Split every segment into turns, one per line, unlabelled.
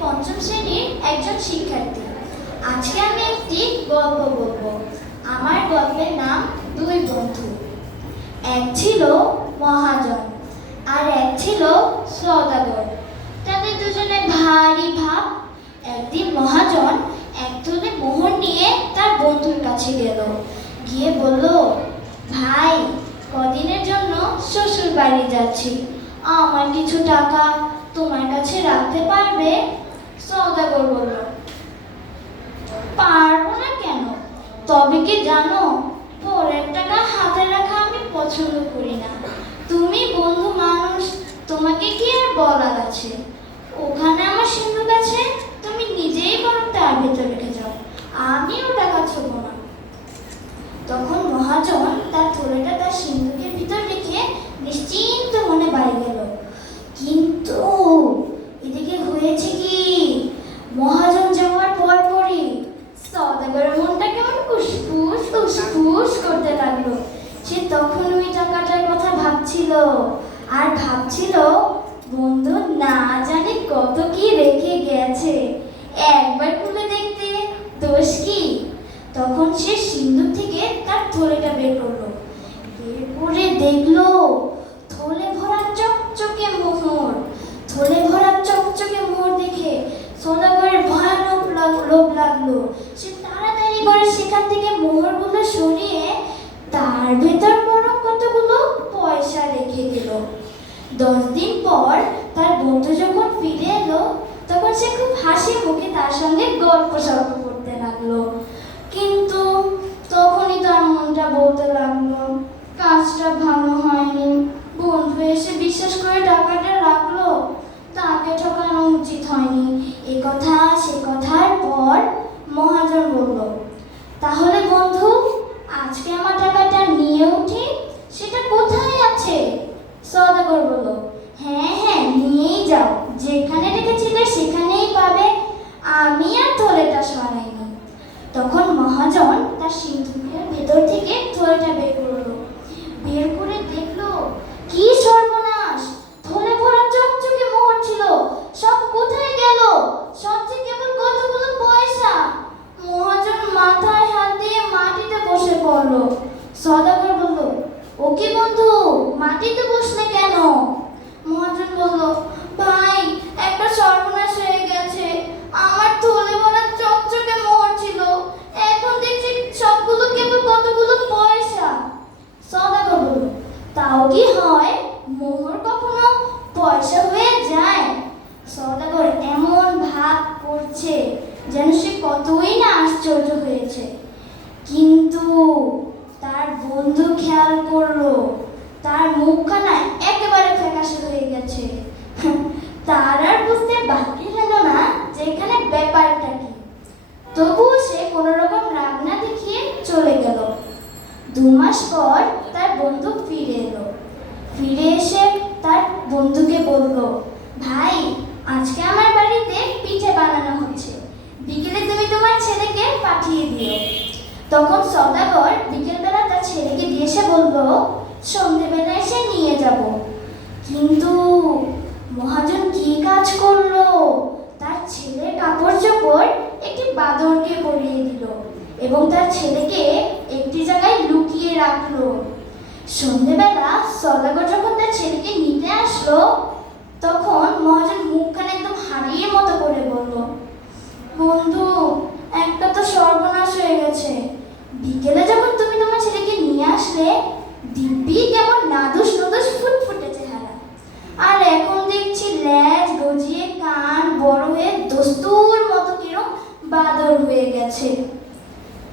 পঞ্চম শ্রেণির একজন শিক্ষার্থী। আজকে আমি একটি গল্প বলব। আমার গল্পের নাম দুই বন্ধু। এক ছিল মহাজন আর এক ছিল সওদাগর তাদের দুজনে ভারী ভাব। একদিন মহাজন এক তুলে মোহর নিয়ে তার বন্ধুর কাছে গেল। গিয়ে বলল, ভাই, কদিনের জন্য শ্বশুর বাড়ি যাচ্ছি। আমার কিছু টাকা তোমার কাছে রাখতে পারবে? সওদাগর বলল পারব না কেন? তবে কি জানো পরের টাকা হাতে রাখা আমি পছন্দ করি না। তুমি বন্ধু মানুষ, তোমাকে কি আর বলার আছে? ওখানে আমার সিন্ধুক আছে তুমি নিজেই বরং তার ভেতর রেখে যাও। আমি ও টাকা ছোবো না। তখন মহাজন তার থলেটা তার সিন্ধুকের ভিতর রেখে নিশ্চিন্ত মনে বাড়ি গেল কিন্তু এদিকে হয়েছে কি মহাজন যাওয়ার পর পরই সদাগরের মনটা কেমন উসফুস উসফুস করতে লাগল সে তখন ওই টাকাটার কথা ভাবছিল আর ভাবছিল, বন্ধু, না জানি কত কি রেখে গেছে। একবার খুলে দেখতে, দোষ কি? তখন সে সিন্দুর থেকে তার থলেটা বের করল বের করে দেখল থলে ভরা চকচকে মোহর থলে ভরা চকচকে মোহর দেখে সদাগরের ভয়ানক লাগ- লোভ লাগল সে তাড়াতাড়ি করে সেখান থেকে মোহরগুলো সরিয়ে তার ভেতর বড় কতগুলো পয়সা রেখে দিল দিন পর তার বন্ধু যখন ফিরে এলো, তখন সে খুব হাসি মুখে তার সঙ্গে গল্প সল্প করতে লাগল কিন্তু তখনই তার মনটা বলতে লাগল কাজটা ভালো হয়নি বন্ধু এসে বিশ্বাস করে টাকাটা রাখল তাকে ঠকানো উচিত হয়নি এ কথা সে কথার পর মহাজন বলল তাহলে বন্ধু আজকে আমার টাকাটা নিয়ে উঠি সেটা কোথায় আছে সদাগর বলল হ্যাঁ হ্যাঁ নিয়েই যাও যেখানে রেখেছিলে সেখানেই পাবে আমি আর থলেটা সরাইনি। তখন মহাজন তার সিন্ধুকের ভেতর থেকে থলেটা বের করল বের করে দেখল কি সর্বনাশ থলে ভরা চকচকে মোহর ছিল সব কোথায় গেল সব যে কেবল কতগুলো পয়সা মহাজন মাথায় হাত দিয়ে মাটিতে বসে পড়ল সদাগর বলল ও কি বন্ধু মাটিতে বসলে কেন মহাজন বলল ভাই একটা সর্বনাশ হয়ে গেছে আমার থলে ভরা চকচকে মোহর ছিল এখন দেখছি সবগুলো কেবল কতগুলো পয়সা সদাগর বলল হয়, মোহর কখনো পয়সা হয়ে যায়? সদাগর এমন ভাব করছে যেন সে কতই না আশ্চর্য হয়েছে। কিন্তু তার বন্ধু খেয়াল করল, তার মুখখানা একেবারে ফ্যাকাশে হয়ে গেছে। তার আর বুঝতে বাকি হলো না যে এখানে ব্যাপারটা কি। তবুও সে কোনো রকম রাগ না দেখিয়ে চলে গেল। দু মাস পর তার বন্ধু ফিরে এলো। ফিরে এসে তার বন্ধুকে বলল, ভাই, আজকে আমার বাড়িতে পিঠে বানানো হচ্ছে। বিকেলে তুমি তোমার ছেলেকে পাঠিয়ে দিও। তখন সদাগর বিকেলবেলা তার ছেলেকে দিয়ে এসে বলল সন্ধেবেলা এসে নিয়ে যাব। কিন্তু মহাজন কি কাজ করল? তার ছেলের কাপড় চোপড় একটি বাদরকে পরিয়ে দিল এবং তার ছেলেকে একটি জায়গায় লুকিয়ে রাখল। সন্ধেবেলা সরলাগর যখন তার ছেলেকে নিতে আসলো তখন মহাজন মুখখানে একদম হারিয়ে মতো করে বলল বন্ধু একটা তো সর্বনাশ হয়ে গেছে বিকেলে যখন তুমি তোমার ছেলেকে নিয়ে আসলে দিব্যি কেমন নাদুস নদুস ফুটফুটে চেহারা আর এখন দেখছি ল্যাজ গজিয়ে কান বড় হয়ে দস্তুর মতো কিরম বাদর হয়ে গেছে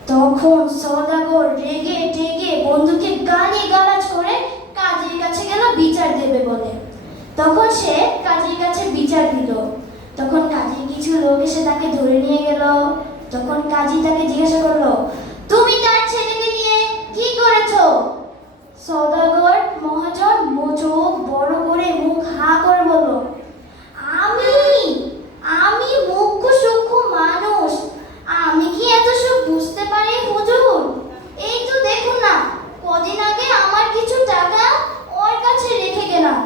তখন সদাগর রেগে টেগে বন্ধুকে গালি গালাজ করে কাজীর কাছে গেল বিচার দেবে বলে তখন সে কাজীর কাছে বিচার দিল তখন কাজী কিছু লোক এসে তাকে ধরে নিয়ে গেল তখন কাজী তাকে জিজ্ঞাসা করল তুমি তার ছেলেকে নিয়ে কি করেছ সদাগর মহাজন চোখ বড় করে মুখ হা করে বলল আমি আমি মুখ্য সূক্ষ্ম মানুষ আমি কি এত সব বুঝতে পারি হুজুর এই তো দেখুন না কদিন আগে আমার কিছু টাকা ওর কাছে রেখে গেলাম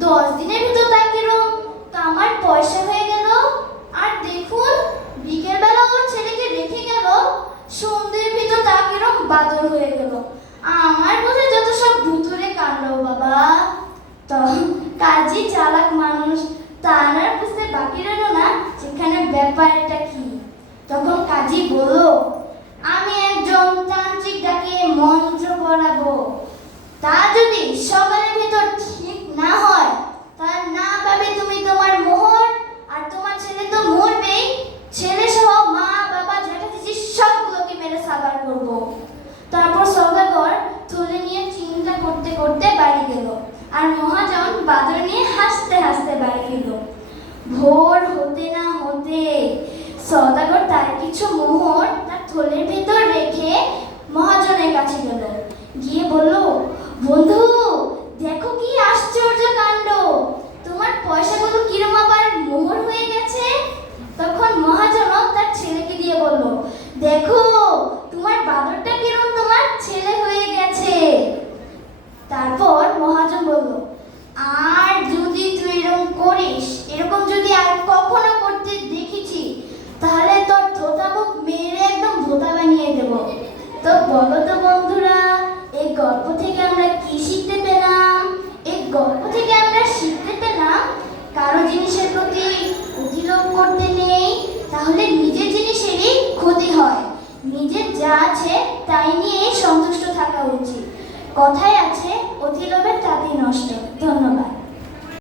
দশ দিনের ভিতর তার কিরম আমার পয়সা হয়ে গেল আর বলল আমি একজন তান্ত্রিক ডাকে মন্ত্র পড়াবো তা যদি সকালের ভিতর ঠিক না হয় তার না পাবে তুমি তোমার মোহর আর তোমার ছেলে তো মরবেই ছেলে সহ মা বাবা জ্যাঠা দিদি সবগুলোকে মেরে সাবার করব তারপর সদাগর থলে নিয়ে চিন্তা করতে করতে বাড়ি গেল আর বাদর নিয়ে হাসতে হাসতে বাড়ি গেল ভোর হতে না হতে সদাগর তার কিছু মোহর তার থলের ভেতর রেখে মহাজনের কাছে গেল। গিয়ে বলল, বন্ধু, দেখো কি আশ্চর্য কাণ্ড। তোমার পয়সাগুলো কিরম আবার মোহর হয়ে গেছে? তখন মহাজন তার ছেলেকে দিয়ে বলল, দেখো তোমার বাদরটা কিরম তোমার ছেলে হয়ে গেছে তারপর মহাজন বলল আর যদি তুই এরকম করিস এরকম যদি আর কখনো করতে দেখেছি তাহলে তোর থোতাবুক মেরে একদম ভোতা বানিয়ে দেব তো বলো তো বন্ধুরা এই গল্প থেকে আমরা কি শিখতে পেলাম এই গল্প থেকে আমরা শিখতে পেলাম কারও জিনিসের প্রতি অতিলোভ করতে নেই তাহলে নিজের জিনিসেরই ক্ষতি হয়। নিজের যা আছে তাই নিয়ে সন্তুষ্ট থাকা উচিত। কথায় আছে অতি লোভের নষ্ট।